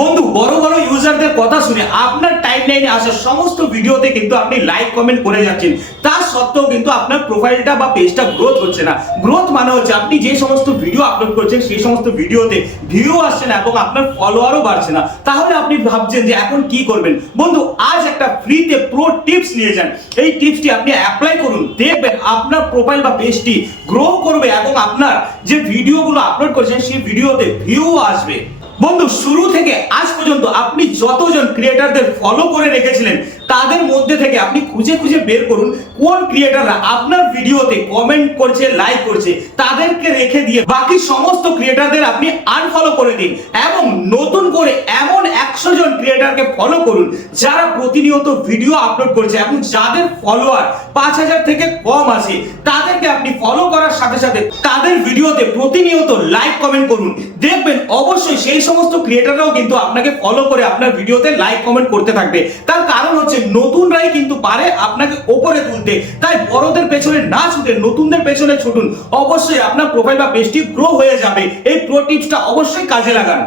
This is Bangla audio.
বন্ধু, বড় বড় ইউজারদের কথা শুনে আপনার টাইম লাইনে আসা সমস্ত ভিডিওতে কিন্তু আপনি লাইক কমেন্ট করে যাচ্ছেন। তা সত্ত্বেও কিন্তু আপনার প্রোফাইলটা বা পেজটা গ্রোথ হচ্ছে না। গ্রোথ মানে হচ্ছে আপনি যে সমস্ত ভিডিও আপলোড করছেন, সেই সমস্ত ভিডিওতে ভিউ আসছে না এবং আপনার ফলোয়ারও বাড়ছে না। তাহলে আপনি ভাবছেন যে এখন কি করবেন? বন্ধু, আজ একটা ফ্রিতে প্রো টিপস নিয়ে যান। এই টিপসটি আপনি অ্যাপ্লাই করুন, দেখবেন আপনার প্রোফাইল বা পেজটি গ্রো করবে এবং আপনার যে ভিডিওগুলো আপলোড করছেন, সেই ভিডিওতে ভিউ আসবে। বন্ধু, শুরু থেকে আজ পর্যন্ত আপনি যতজন ক্রিয়েটারদের ফলো করে রেখেছিলেন, তাদের মধ্যে থেকে আপনি খুঁজে খুঁজে বের করুন কোন ক্রিয়েটাররা আপনার ভিডিওতে কমেন্ট করছে লাইক করছে, তাদেরকে রেখে দিয়ে বাকি সমস্ত ক্রিয়েটারদের আপনি আনফলো করে দিন এবং নতুন করে এমন একশো জন ক্রিয়েটারকে ফলো করুন যারা প্রতিনিয়ত ভিডিও আপলোড করছে এবং যাদের ফলোয়ার পাঁচ হাজার থেকে কম আছে, তাদেরকে আপনি ফলো সাথে সাথে তাদের ভিডিওতে প্রতিনিয়ত লাইক কমেন্ট করুন। দেখবেন অবশ্যই সেই সমস্ত ক্রিয়েটাররাও কিন্তু আপনাকে ফলো করে আপনার ভিডিওতে লাইক কমেন্ট করতে থাকবে। তার কারণ হচ্ছে নতুনরাই কিন্তু পারে আপনাকে ওপরে তুলতে। তাই বড়দের পেছনে না ছুটে নতুনদের পেছনে ছুটুন। অবশ্যই আপনার প্রোফাইল বা পেজটি গ্রো হয়ে যাবে। এই প্রো টিপসটা অবশ্যই কাজে লাগান।